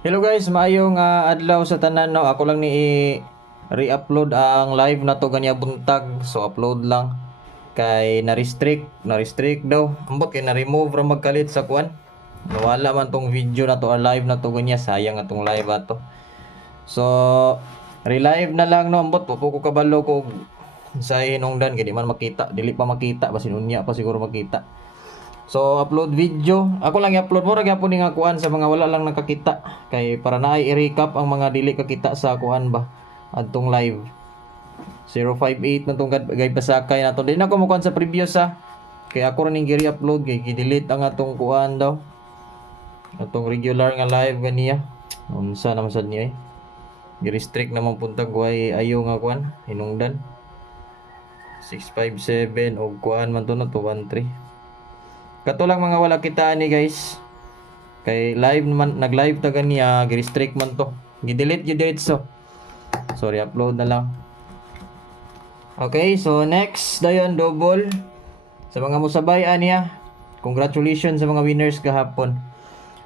Hello guys, maayong adlaw sa tanan no. Ako lang ni re-upload ang live na to ganya buntag. So upload lang kay na-restrict daw. Ambot kay na-remove ra magkalit sa kuan. Nawala man tong video na to or live na to ganya, sayang atong live ato. So re-live na lang no. Ambot po ko kabalo ko sa hinungdan kay di man makita, dili pa makita basin unya pa siguro makita. So upload video, ako lang i-upload mo ra gyapon ni nga kuan sa mga wala lang nakakita kay para naay i-recap ang mga dili kakita sa kuan ba adtong live 058 man tong gay pasakay nato. Di na ko mo kuan sa previous kay ako ra ning gi-upload kay gi-delete ang atong kuan daw atong regular nga live ganiya. Unsa naman sad niya gi-restrict naman punta guay ayo nga kuan hinungdan 657 og kuan man to no 213. Kato lang mga wala kitaan ni guys. Kay live man, nag-live ta ganiya, gi-restrict man to. Gi-delete so. Sorry, upload na lang. Okay, so next dayon double sa mga musabay niya. Congratulations sa mga winners kahapon.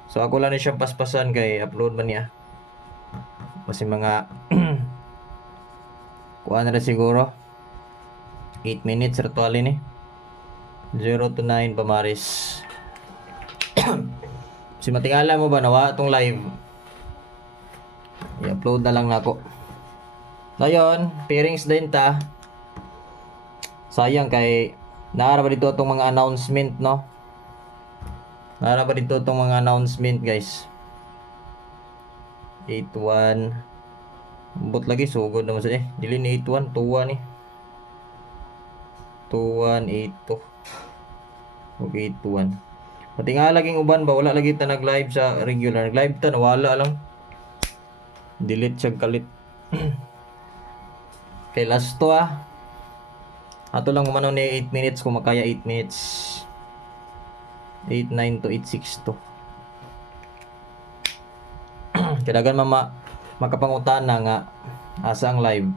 So ako lang ni siyang paspasan kay upload man niya. Kasi mga kuha na siguro 8 minutes ritual ni 0 to 9 pamaris. Si matingala mo ba nawa itong live? I-upload na lang nako. Dayon, pairings din ta. Sayang kay naara ba dito itong mga announcement no? Naara ba dito itong mga announcement guys? 81 but lagi sugod naman sa dili ni 81 tuwa ni 2182 okay 81. Patinga laging uban ba wala lagi ta nag-live sa regular. Nag-live ta nawala lang. Delete siya kalit. Kay last to ato lang umano ni 8 minutes kung makaya 8 minutes. 89 to 86 to. Kadagan makapangutana nga asa ang live.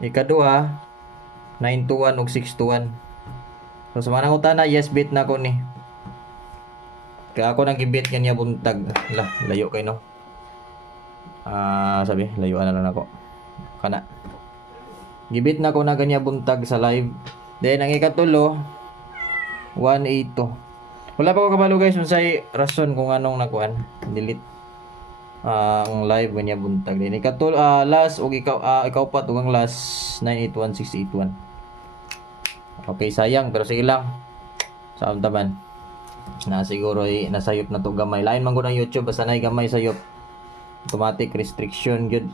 Ikaduha 9 to 1 ug 6 to 1. So sa manang utana, yes bit na ko ni. Kaya ako nang gibit kanya buntag. Layo kay no. Sabi, layuan na lang ako. Kana. Gibit na ko na kanya buntag sa live. Then ang ikatulo 182. Wala pa ko kabalo guys unsay rason kung anong nakuan. Delete ang live kanya buntag. Then ikatulo last ug ikaw pa tugang last 981681. Okay, sayang pero sige lang. Saan taman? Na siguro nasayop na to gamay. Lain man gud ang YouTube basta nay gamay sayop. Automatic restriction gyud.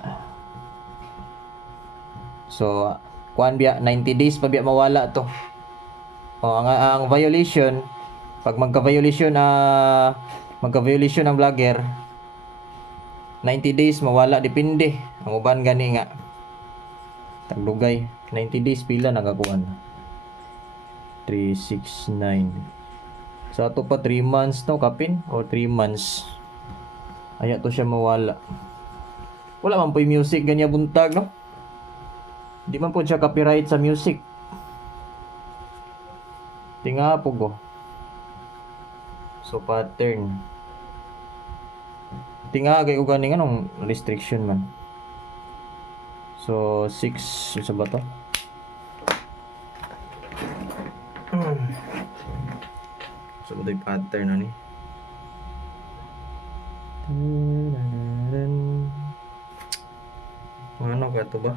So, kuan biya 90 days pa biya mawala to. Ang violation pag magka-violation ang vlogger 90 days mawala depende. Ang uban gani nga tagdugay 90 days pila nagakuan. 369. Sa ato pa 3 months no kapin o 3 months. Aya to siya mawala. Wala man po yung music ganya buntag no. Di man po siya copyright sa music. Tinga po go. So pattern. Tinga kay ug ganing anong restriction man. So 6 sa ba to? So ito yung pattern na ni. Ngano ka ito ba?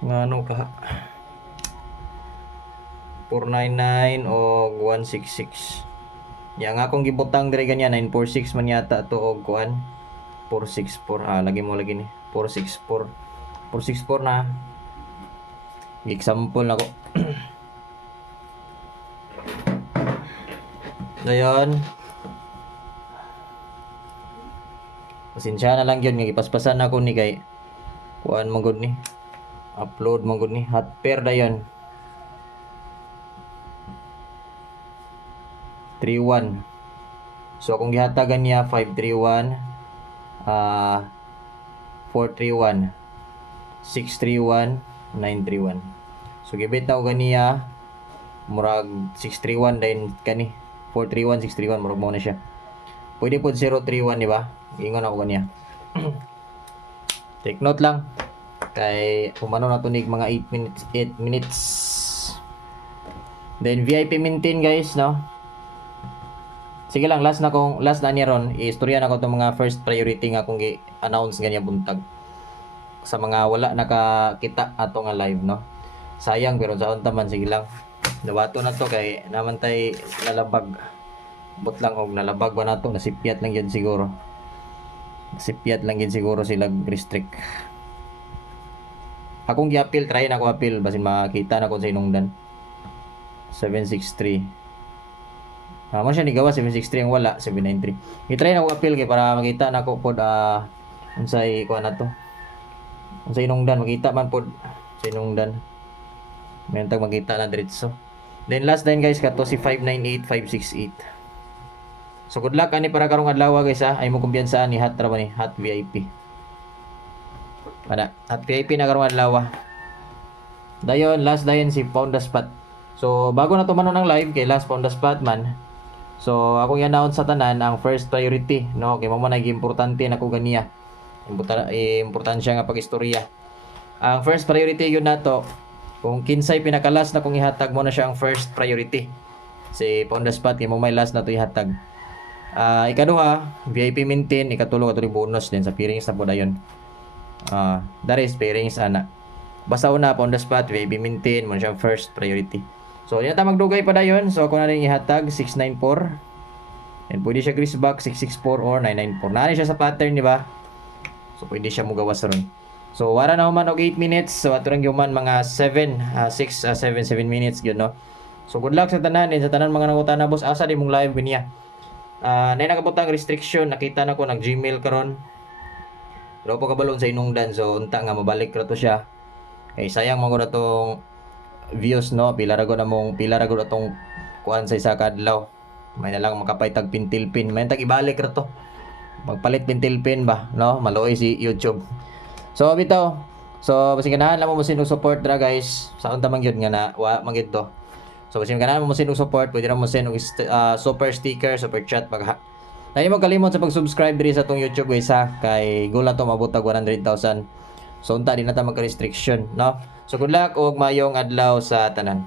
Ngano ka? 499 o 166. Yang akong gibutang dire ganyan 946 man yata to og kuan 464. Lagi mo lagi ni 464. 464 na. Example nako. Dayon. Pasensya na lang yun nga ipaspasan ako ni kay kuan man gud ni. Upload man gud ni hot pair dayon. 31. So akong gihatagan niya 531 431 631 931. So gibit na ko ganiya murag 631 din kani 431 631 murag mo na siya. Pwede po 031 di ba? Ingon ako kanya. Take note lang kay umano na tunig mga 8 minutes. Then VIP maintain guys, no? Sige lang, last na niya ron, istorya na ko itong mga first priority nga kung i-announce ganyan buntag. Sa mga wala nakakita ato nga live, no? Sayang pero sa unta man, sige lang. Nawato na to kay naman tay nalabag. Bot lang og nalabag ba nato, nasipyat lang yun siguro. Nasipyat lang yun siguro sila restrict. Akong gi-appeal, try na ko appeal basin makita na ko sa inungdan. 763. Mo siya ni gawa 763 ang wala 793. I-try na ko appeal kay para makita na ko pod unsay kuan na to. Unsay inungdan makita man pod sa inungdan. Meron tag makita na diretso. Then last din guys kato si 598568. So good luck ani para karong adlaw guys ha. Ay mo kumpiyansa ni Hot ra ba ni Hot VIP. Ana, Hot VIP na karong adlaw. Dayon last dayon si Pound the Spot. So bago na tumanon ang live kay last Pound the Spot man. So ako i-announce sa tanan ang first priority, no? Kay mo man importante nako ganiya. Importansya nga pagistorya. Ang first priority yun nato. Kung kinsay pinakalas na kung ihatag mo na siya ang first priority. Si Pound the Spot kay mo may last na to ihatag. Ikaduha, VIP maintain, ikatulo katuloy bonus din sa pairings na po dayon. That is pairings ana. Basta una Pound the Spot, VIP maintain mo siya first priority. So, yun ta magdugay pa dayon. So, ako na rin ihatag 694. And pwede siya greaseback 664 or 994. Nari siya sa pattern, di ba? So, pwede siya mugawas ron. So, wala na human og 8 minutes. So, ato lang human mga 7 minutes yun, no? So, good luck sa tanan. Din sa tanan mga nangutana, boss. Asa di mong live niya. Nay nakabutang restriction. Nakita na ko nag-Gmail karon. Pero pa kabalon sa inungdan. So, unta nga mabalik ra to siya. Eh, sayang mo ko na tong views, no? Pila ra gud atong kuan sa isa ka adlaw. May na lang makapay tag pintilpin. May tag ibalik ra to. Magpalit pintilpin ba, no? Maluoy si YouTube. So bitaw. So basin ganahan lang mo sinog support dra guys. Sa unta man gyud nga na wa man gyud to. So basin ganahan mo sinog support, pwede ra mo send og super sticker, super chat pag Dahil mo kalimot sa pag-subscribe diri sa tong YouTube guys ha. Kay gula to mabutag 100,000. So unta din na ta magka-restriction, no? So good luck ug mayong adlaw sa tanan.